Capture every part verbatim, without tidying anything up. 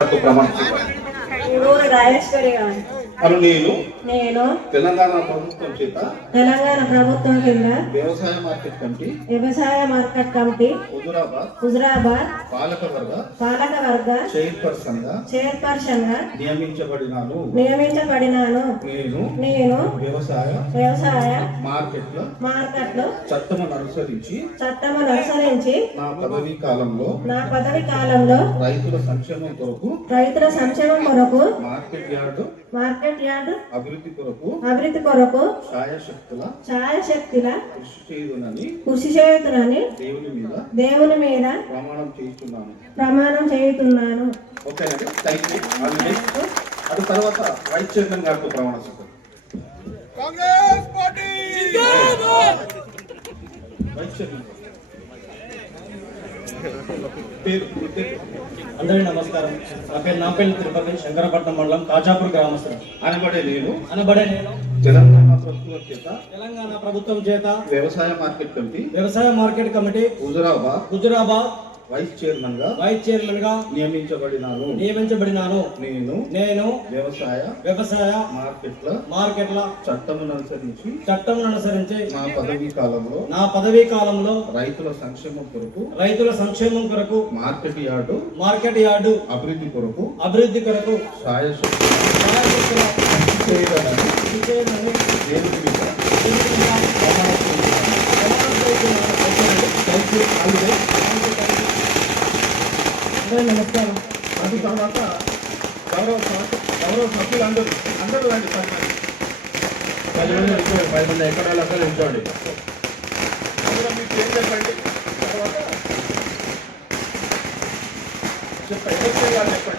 అను నేను నేను తెలంగాణ ప్రభుత్వం చేత తెలంగాణ ప్రభుత్వం కింద వ్యవసాయ మార్కెట్ కమిటీ వ్యవసాయ మార్కెట్ కమిటీ హుజురాబాద్ హుజురాబాద్ పాలకవర్గ పాలకవర్గ చైర్పర్సన్ గా చైర్పర్సన్ గా నియమించబడినాను నియమించబడినాను నేను నేను వ్యవసాయ వ్యవసాయ మార్కెట్ లో మార్కెట్ లో చట్టమును అనుసరించి చట్టమును అనుసరించి నా పదవీ కాలంలో నా పదవి కాలంలో రైతుల సంక్షేమం కొరకు రైతుల సంక్షేమం కొరకు మార్కెట్ యార్డు మార్కెట్ యార్డు అభివృద్ధి కొరకు అభివృద్ధి కొరకు ఛాయశక్తుల ఛాయశక్తిల కృషి చేయుదునని కృషి చేయుదునని దేవుని మీద దేవుని మీద ప్రమాణం చేస్తున్నాను ప్రమాణం చేయుతున్నాను. ఓకేనండి, థ్యాంక్ యూ. అటు తర్వాత వైస్ చైర్మన్ గారితో ప్రమాణ స్వీకారం. కాంగ్రెస్ పార్టీ వైస్ చైర్మన్ అందరికీ నమస్కారం. నా పేరు నాంపల్లి తిరుపతి, శంకరపట్నం మండలం కాజాపూర్ గ్రామస్తుడు. అనబడే నేను అనబడే నేను తెలంగాణ ప్రభుత్వం చేత తెలంగాణ ప్రభుత్వం చేత వ్యవసాయ మార్కెట్ కమిటీ వ్యవసాయ market committee Huzurabad Huzurabad vice chairman గా వైస్ చైర్మన్ గా నియమించబడినాను. నియమించబడినాను. నేను నేను వ్యవసాయ వ్యవసాయ మార్కెట్ల మార్కెట్ల చట్టమును అనుసరించి చట్టమును అనుసరించి నా పదవీ కాలంలో నా పదవీ కాలంలో రైతుల సంక్షేమం కొరకు రైతుల సంక్షేమం కొరకు మార్కెట్ యార్డు మార్కెట్ యార్డు అభివృద్ధి కొరకు అభివృద్ధి కొరకు ఛాయశక్తుల ఛాయశక్తుల కృషి చేయుదునని కృషి చేయుదునని దేవుని మీద దేవుని మీద ప్రమాణం చేస్తున్నాను. ప్రమాణం చేయుచున్నాను. Thank you. All the best. నమస్కారం. అటు తర్వాత గౌరవ సభ- గౌరవ సభ్యులు అందరూ అందరూ రండి. పది మంది పది మంది నిల్చోండి. పది మంది ఎక్కడ వాళ్ళు అక్కడ నిల్చోండి. అందరూ మీకు ఏం చెప్పండి. తర్వాత చెప్పండి ఎవరు చేయాలి చెప్పండి.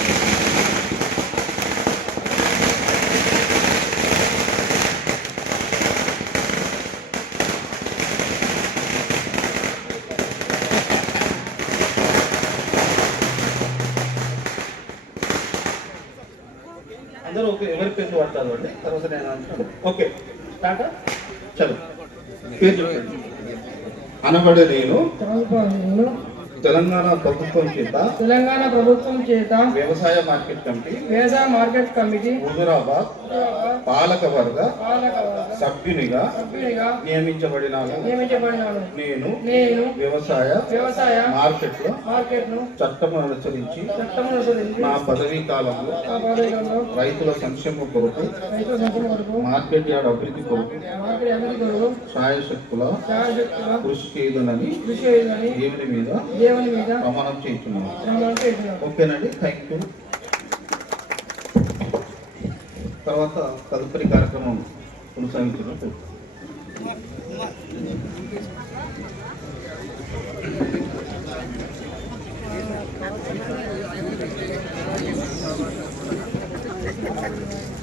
అందరూ ఓకే, ఎవరి పేరు పడతారు అండి. తర్వాత నేను అంటాను. Okay start. చలో పేరు చెప్పండి. అనబడే నేను తెలంగాణ ప్రభుత్వం చేత తెలంగాణ ప్రభుత్వం చేత వ్యవసాయ మార్కెట్ కమిటీ వ్యవసాయ మార్కెట్ కమిటీ హుజురాబాద్ పాలకవర్గ పాలకవర్గ సభ్యునిగా సభ్యునిగా నియమించబడినాను. నియమించబడినాను. నేను నేను వ్యవసాయ వ్యవసాయ మార్కెట్ లో మార్కెట్ ను చట్టం అనుసరించి చట్టమును అనుసరించి నా పదవీ కాలంలో ఆ పదవిలో రైతుల సంక్షేమం కొరకు రైతుల సంక్షేమం కొరకు మార్కెట్ యార్డ్ అభివృద్ధి కొరకు మార్కెట్ అభివృద్ధి కొరకు ఛాయశక్తుల ఛాయశక్తుల కృషి చేయుదునని కృషి చేయాలని దేవుని మీద దేవుని మీద ప్రమాణం చేస్తున్నాను. ప్రమాణం చేస్తున్నాను. ఓకేనండి, థ్యాంక్ యూ. తర్వాత తదుపరి కార్యక్రమం కొనసాగించినట్టు కాంగ్రెస్